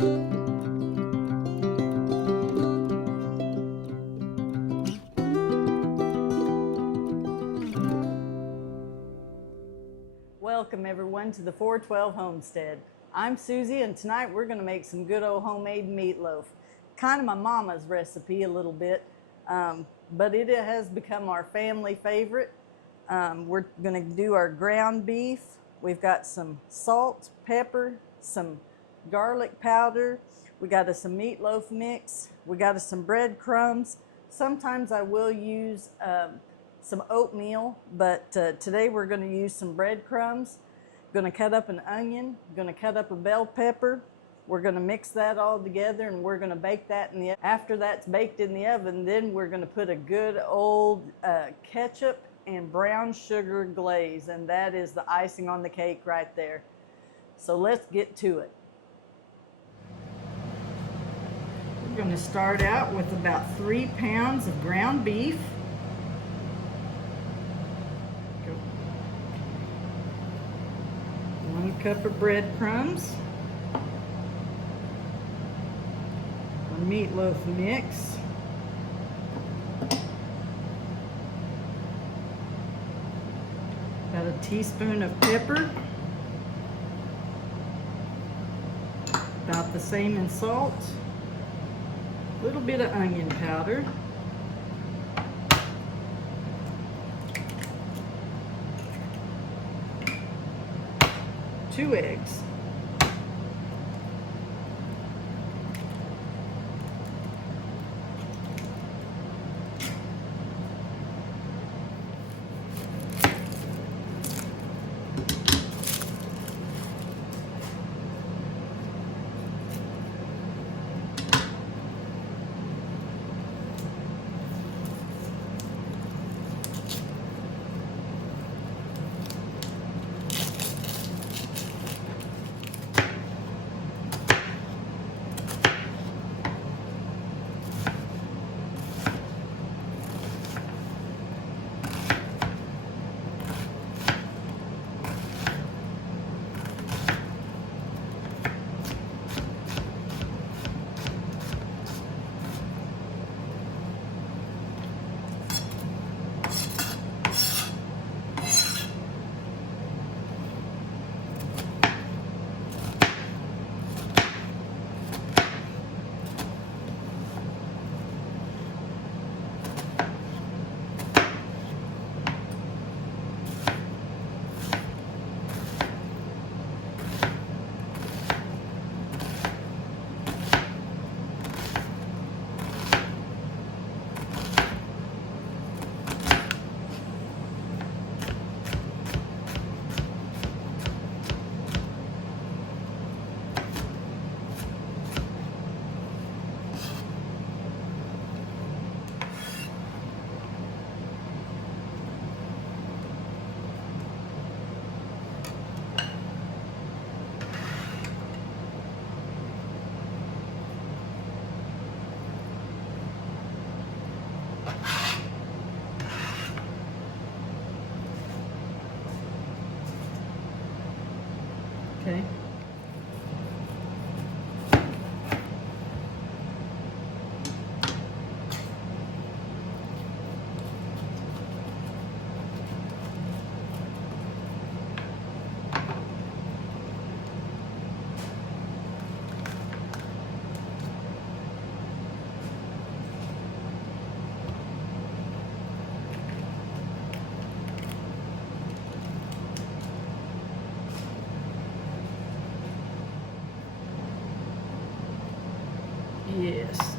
Welcome everyone to the 412 Homestead. I'm Susie, and tonight we're going to make some good old homemade meatloaf. Kind of my mama's recipe a little bit, but it has become our family favorite. We're going to do our ground beef. We've got some salt, pepper, some garlic powder. We got us some meatloaf mix. We got us some breadcrumbs. Sometimes I will use some oatmeal, but today we're going to use some breadcrumbs. Going to cut up an onion, going to cut up a bell pepper. We're going to mix that all together, and we're going to bake that in the oven. After that's baked in the oven, then we're going to put a good old ketchup and brown sugar glaze, and that is the icing on the cake right there. So let's get to it. We're going to start out with about 3 pounds of ground beef. 1 cup of breadcrumbs, 1 meatloaf mix, about a teaspoon of pepper, about the same in salt, a little bit of onion powder, 2 eggs, okay. Yes.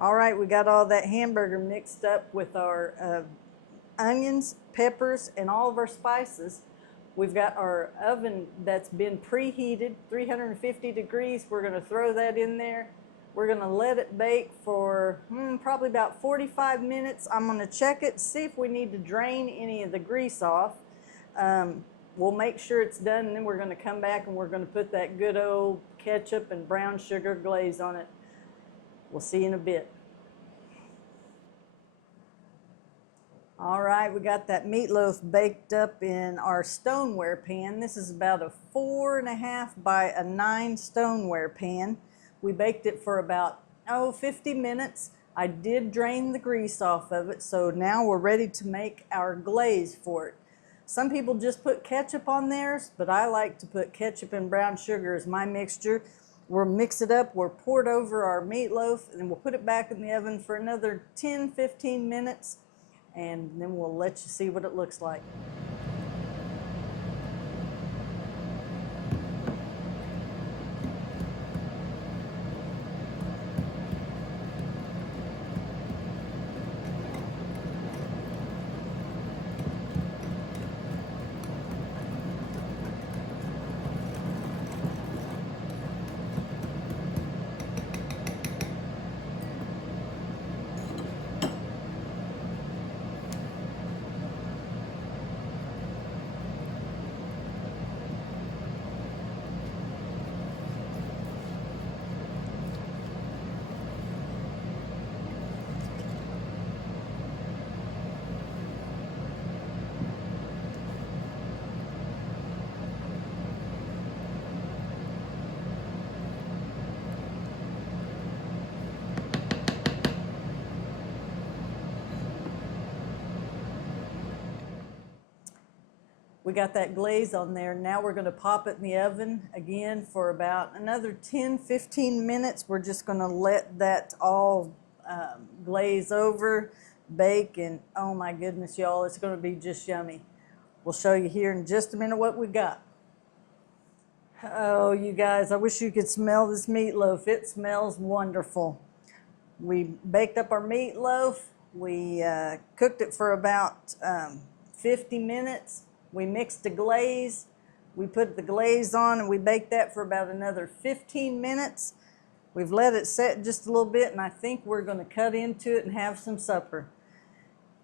All right, we got all that hamburger mixed up with our onions, peppers, and all of our spices. We've got our oven that's been preheated, 350 degrees. We're going to throw that in there. We're going to let it bake for probably about 45 minutes. I'm going to check it, see if we need to drain any of the grease off. We'll make sure it's done, and then we're going to come back and we're going to put that good old ketchup and brown sugar glaze on it. We'll see you in a bit. All right, we got that meatloaf baked up in our stoneware pan. This is about a 4.5 by a 9 stoneware pan. We baked it for about 50 minutes. I did drain the grease off of it, so now we're ready to make our glaze for it. Some people just put ketchup on theirs, but I like to put ketchup and brown sugar as my mixture. We'll mix it up, we'll pour it over our meatloaf, and we'll put it back in the oven for another 10-15 minutes, and then we'll let you see what it looks like. We got that glaze on there. Now we're going to pop it in the oven again for about another 10-15 minutes. We're just going to let that all glaze over, bake, and oh my goodness, y'all, it's going to be just yummy. We'll show you here in just a minute what we got. Oh, you guys, I wish you could smell this meatloaf. It smells wonderful. We baked up our meatloaf. We cooked it for about 50 minutes. We mixed the glaze. We put the glaze on and we baked that for about another 15 minutes. We've let it set just a little bit, and I think we're going to cut into it and have some supper.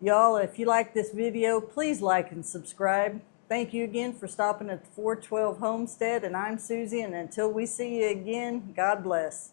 Y'all, if you like this video, please like and subscribe. Thank you again for stopping at the 412 Homestead, and I'm Susie, and until we see you again, God bless.